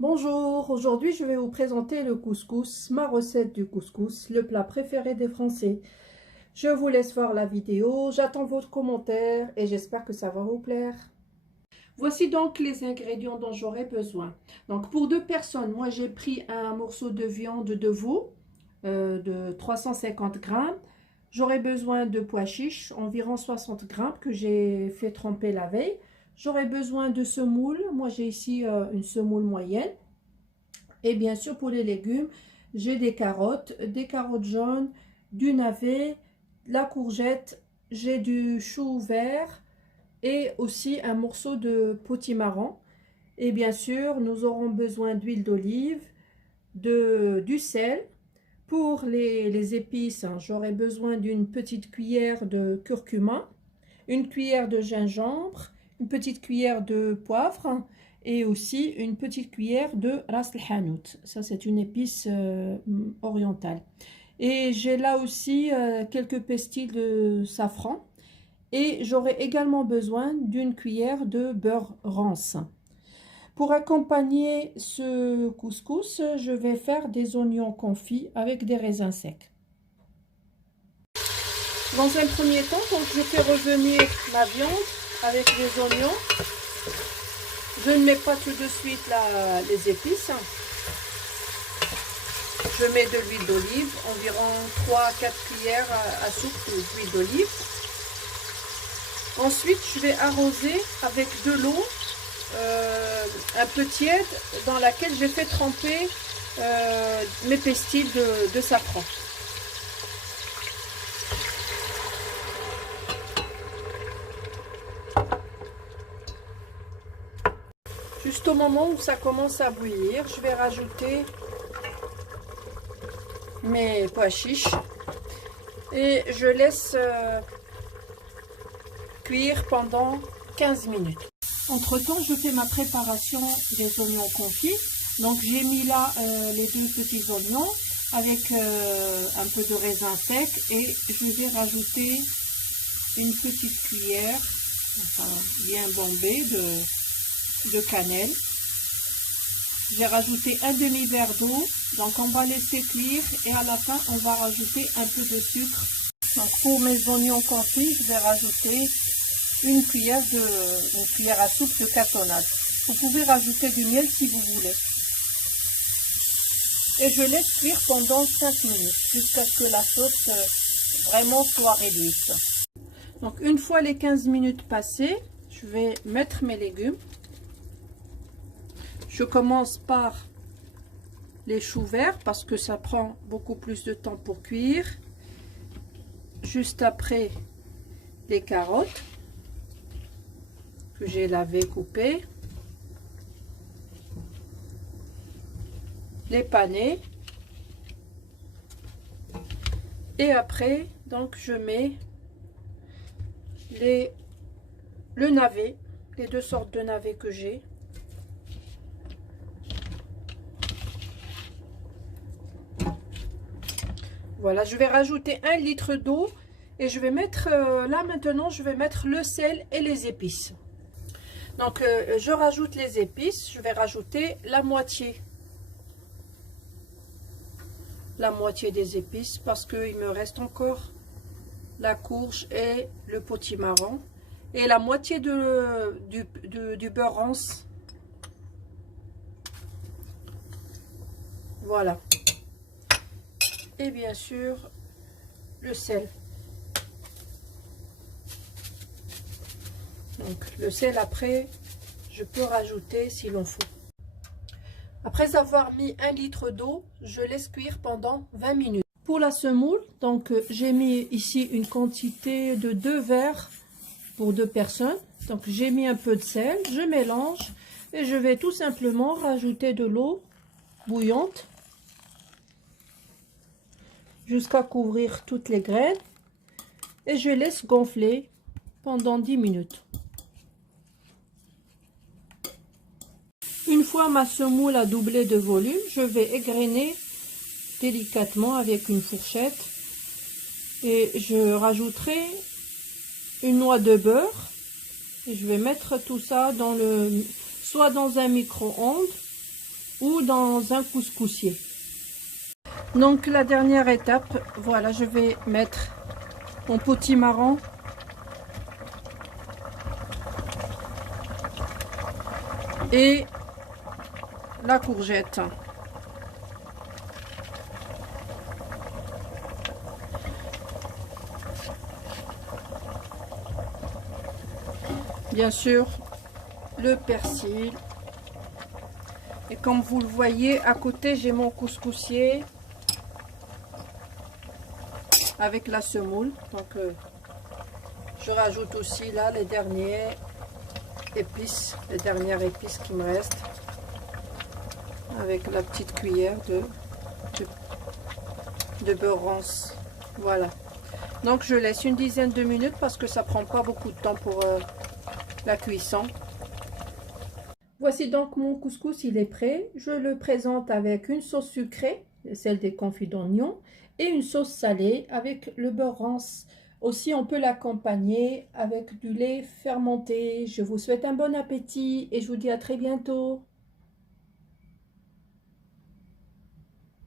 Bonjour, aujourd'hui je vais vous présenter le couscous, ma recette du couscous, le plat préféré des Français. Je vous laisse voir la vidéo, j'attends votre commentaire et j'espère que ça va vous plaire. Voici donc les ingrédients dont j'aurai besoin. Donc pour deux personnes, moi j'ai pris un morceau de viande de veau de 350 grammes. J'aurai besoin de pois chiches, environ 60 grammes que j'ai fait tremper la veille. J'aurai besoin de semoule, moi j'ai ici une semoule moyenne. Et bien sûr, pour les légumes, j'ai des carottes jaunes, du navet, la courgette, j'ai du chou vert et aussi un morceau de potimarron. Et bien sûr, nous aurons besoin d'huile d'olive, du sel. Pour les épices, hein, j'aurai besoin d'une petite cuillère de curcuma, une cuillère de gingembre, une petite cuillère de poivre et aussi une petite cuillère de ras el hanout. Ça, c'est une épice orientale. Et j'ai là aussi quelques pestils de safran. Et j'aurai également besoin d'une cuillère de beurre rance. Pour accompagner ce couscous, je vais faire des oignons confits avec des raisins secs. Dans un premier temps, donc, je fais revenir ma viande avec les oignons. Je ne mets pas tout de suite les épices. Je mets de l'huile d'olive, environ 3-4 cuillères à soupe d'huile d'olive. Ensuite, je vais arroser avec de l'eau un peu tiède dans laquelle j'ai fait tremper mes pestils de safran. Juste au moment où ça commence à bouillir, je vais rajouter mes pois chiches et je laisse cuire pendant 15 minutes. Entre temps, je fais ma préparation des oignons confits. Donc j'ai mis là les deux petits oignons avec un peu de raisin sec et je vais rajouter une petite cuillère, enfin bien bombée de cannelle. J'ai rajouté un demi-verre d'eau, donc on va laisser cuire et à la fin on va rajouter un peu de sucre. Donc pour mes oignons confits, je vais rajouter une cuillère à soupe de cassonade. Vous pouvez rajouter du miel si vous voulez. Et je laisse cuire pendant 5 minutes jusqu'à ce que la sauce vraiment soit réduite. Donc une fois les 15 minutes passées, je vais mettre mes légumes. Je commence par les choux verts parce que ça prend beaucoup plus de temps pour cuire. Juste après, les carottes que j'ai lavées, coupées. Les panais. Et après, donc je mets le navet, les deux sortes de navets que j'ai. Voilà, je vais rajouter 1 litre d'eau et je vais mettre, là maintenant, je vais mettre le sel et les épices. Donc, je rajoute les épices, je vais rajouter la moitié des épices parce qu'il me reste encore la courge et le potimarron et la moitié du beurre rance. Voilà. Et bien sûr le sel. Donc le sel après je peux rajouter si l'on faut. Après avoir mis 1 litre d'eau, je laisse cuire pendant 20 minutes. Pour la semoule, donc j'ai mis ici une quantité de 2 verres pour 2 personnes. Donc j'ai mis un peu de sel, je mélange et je vais tout simplement rajouter de l'eau bouillante jusqu'à couvrir toutes les graines et je laisse gonfler pendant 10 minutes. Une fois ma semoule a doublé de volume, je vais égrener délicatement avec une fourchette et je rajouterai une noix de beurre et je vais mettre tout ça soit dans un micro-ondes ou dans un couscoussier. Donc la dernière étape, voilà, je vais mettre mon potimarron et la courgette. Bien sûr, le persil. Et comme vous le voyez, à côté, j'ai mon couscoussier avec la semoule. Donc, je rajoute aussi là les dernières épices qui me restent. Avec la petite cuillère de beurre rance. Voilà. Donc, je laisse une dizaine de minutes parce que ça prend pas beaucoup de temps pour la cuisson. Voici donc mon couscous, il est prêt. Je le présente avec une sauce sucrée, celle des confits d'oignons, et une sauce salée avec le beurre rance. Aussi, on peut l'accompagner avec du lait fermenté. Je vous souhaite un bon appétit et je vous dis à très bientôt.